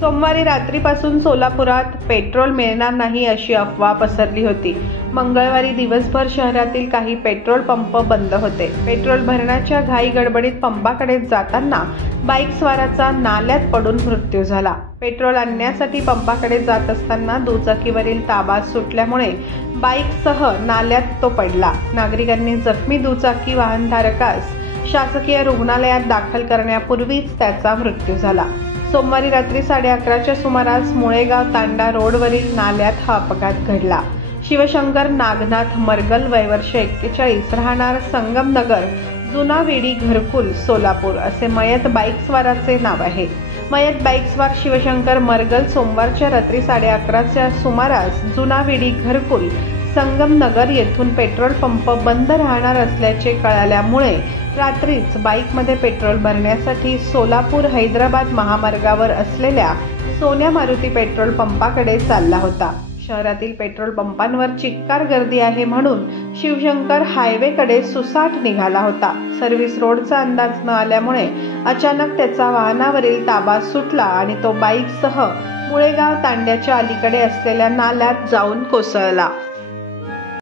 सोमवारी रात्रीपासून सोलापुरात पेट्रोल मिळणार नाही अशी अफवा पसरली होती। मंगळवारी दिवसभर शहरातील काही पेट्रोल पंप बंद होते। पेट्रोल भरण्याच्या घाई गडबडीत पंपाकडे जाताना बाईक स्वाराचा नाल्यात पडून मृत्यू झाला। पेट्रोल आणण्यासाठी पंपाकडे जात असताना दुचाकीवरील ताबा सुटल्यामुळे बाईकसह नाल्यात तो पडला। नागरिकांनी जखमी दुचाकी वाहनधारकास शासकीय रुग्णालयात दाखल करण्यापूर्वीच त्याचा मृत्यू झाला। सोमवारी रात्री 11:30च्या सुमारास मुळेगाव तांडा रोडवरील नाल्यात हा अपघात घडला। शिवशंकर नागनाथ मरगल, वय वर्ष 41, राहणार संगमनगर, जुना वेडी, घरकुल, सोलापूर असे मयत बाईकस्वाराचे नाव आहे। मयत बाईकस्वार शिवशंकर मरगल सोमवारच्या रात्री 11:30च्या सुमारास जुना वेडी, घरकुल, संगमनगर येथून पेट्रोल पंप बंद राहणार असल्याचे कळाल्यामुळे रात्रीच बाईकमध्ये पेट्रोल भरण्यासाठी सोलापूर हैदराबाद महामार्गावर असलेल्या सोन्या मारुती पेट्रोल पंपाकडे चालला होता। शहरातील पेट्रोल पंपांवर चिक्कार गर्दी आहे म्हणून शिवशंकर हायवेकडे सुसाट निघाला होता। सर्व्हिस रोडचा अंदाज न आल्यामुळे अचानक त्याचा वाहनावरील ताबा सुटला आणि तो बाईकसह मुळेगाव तांड्याच्या अलीकडे असलेल्या नाल्यात जाऊन कोसळला।